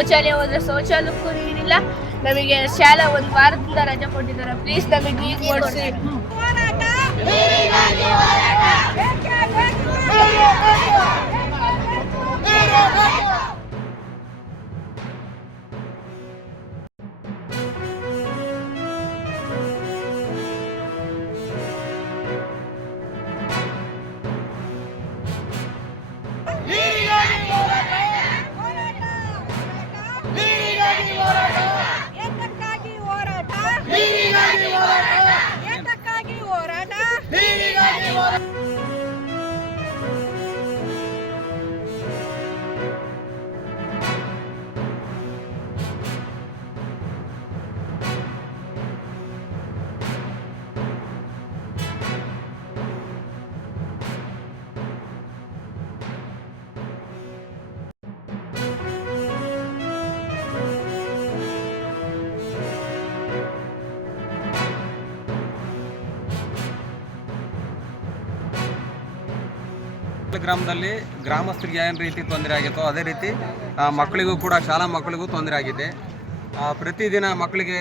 ಶೌಚಾಲಯ ಹೋದ್ರೆ ಶೌಚಾಲಯಕ್ಕೂ ನೀರಿಲ್ಲ. ನಮಗೆ ಶಾಲಾ ಒಂದು ವಾರದಿಂದ ರಜೆ ಕೊಟ್ಟಿದ್ದಾರೆ. ಪ್ಲೀಸ್ ನಮಗೆ ನೀರು ಕೊಡಿಸಿ. ಗ್ರಾಮದಲ್ಲಿ ಗ್ರಾಮಸ್ಥರಿಗೆ ಏನು ರೀತಿ ತೊಂದರೆ ಆಗಿತ್ತೋ ಅದೇ ರೀತಿ ಮಕ್ಕಳಿಗೂ ಕೂಡ ಶಾಲಾ ಮಕ್ಕಳಿಗೂ ತೊಂದರೆ ಆಗಿದೆ. ಪ್ರತಿದಿನ ಮಕ್ಕಳಿಗೆ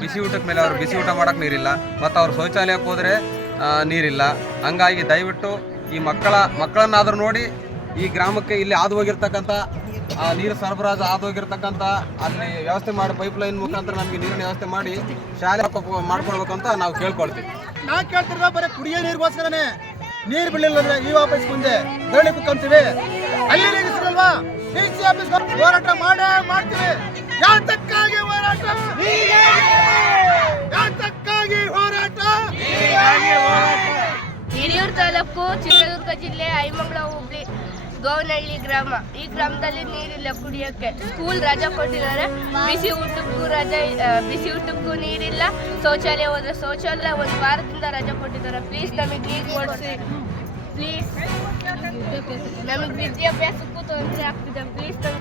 ಬಿಸಿ ಊಟದ ಮೇಲೆ ಅವರು ಬಿಸಿ ಊಟ ಮಾಡೋಕ್ಕೆ ನೀರಿಲ್ಲ, ಮತ್ತು ಅವ್ರು ಶೌಚಾಲಯಕ್ಕೆ ಹೋದರೆ ನೀರಿಲ್ಲ. ಹಂಗಾಗಿ ದಯವಿಟ್ಟು ಈ ಮಕ್ಕಳನ್ನಾದರೂ ನೋಡಿ ಈ ಗ್ರಾಮಕ್ಕೆ ಇಲ್ಲಿ ಹಾದು ಹೋಗಿರ್ತಕ್ಕಂಥ ನೀರು ಸರಬರಾಜು ಹಾದು ಹೋಗಿರ್ತಕ್ಕಂಥ ಅಲ್ಲಿ ವ್ಯವಸ್ಥೆ ಮಾಡಿ ಪೈಪ್ಲೈನ್ ಮುಖಾಂತರ ನಮಗೆ ನೀರಿನ ವ್ಯವಸ್ಥೆ ಮಾಡಿ ಶಾಲೆ ಮಾಡ್ಕೊಳ್ಬೇಕಂತ ನಾವು ಕೇಳ್ಕೊಳ್ತೀವಿ. ನಾವು ಕೇಳ್ತಿರೋ ಬರೀ ಕುಡಿಯೋ ನೀರಿಗೋಸ್ಕರನೇ. ನೀರು ಬಿಡಲಿಲ್ಲ ಅಂದ್ರೆ ಈ ಆಫೀಸ್ ಮುಂದೆ ಧರಣಿ ಕುತ್ಕೊಂತೀವಿ. ಅಲ್ಲಿ ನಿಲ್ಲಿಸಿರಲ್ವಾ ಡಿಸಿ ಆಫೀಸ್ ಹೋರಾಟ ಮಾಡ್ತೀವಿ. ಯಾತಕ್ಕಾಗಿ ಹೋರಾಟ? ಯಾತಕ್ಕಾಗಿ ಹೋರಾಟ? ಹಿರಿಯೂರು ತಾಲೂಕು, ಚಿತ್ರದುರ್ಗ ಜಿಲ್ಲೆ, ಐಮಂಗಲ ಹೋಬಳಿ, ಗೋವನಹಳ್ಳಿ ಗ್ರಾಮ. ಈ ಗ್ರಾಮದಲ್ಲಿ ನೀರಿಲ್ಲ ಕುಡಿಯೋಕ್ಕೆ. ಸ್ಕೂಲ್ ರಜೆ ಕೊಟ್ಟಿದ್ದಾರೆ. ಬಿಸಿ ಊಟಕ್ಕೂ ನೀರಿಲ್ಲ. ಶೌಚಾಲಯ ಹೋದ್ರೆ ಶೌಚಾಲಯ ಒಂದು ವಾರದಿಂದ ರಜೆ ಕೊಟ್ಟಿದ್ದಾರೆ. ಪ್ಲೀಸ್ ನಮಗೆ ನೀರು ಕೊಡಿಸಿ. ಪ್ಲೀಸ್ ನಮಗೆ ವಿದ್ಯಾಭ್ಯಾಸಕ್ಕೂ ತೊಂದರೆ ಆಗ್ತಿದೆ. ಪ್ಲೀಸ್